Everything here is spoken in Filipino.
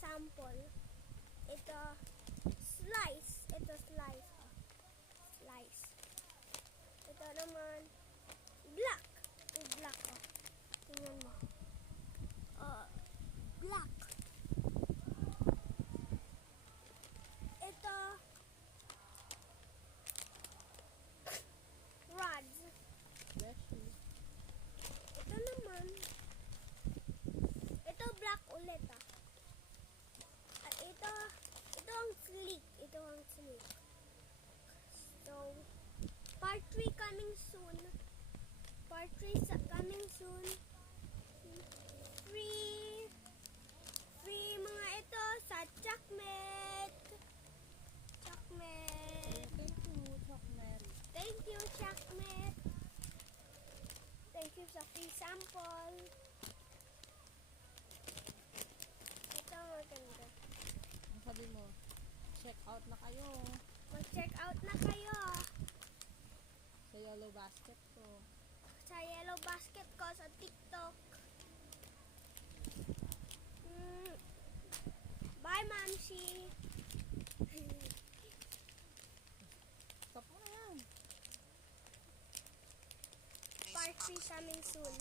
sample. Ito, slice. Ito, slice. Slice. Ito naman, black. Black, oh. Tingnan mo. Black. Ito, rods. Ito naman, ito black ulit, ah. At ito ang sleek. Ito ang sleek. So, part 3 coming soon. Part 3 coming soon. Free mga ito sa Chocolate. Thank you, Chocolate. Thank you sa free sample. Ito maganda. Ang sabi mo, check out na kayo Mag-check out na kayo sa Yellow Basket ko. sa Yellow Basket ko sa TikTok. Bye, Mamsi. Stop mo na yan. Part 3 coming soon.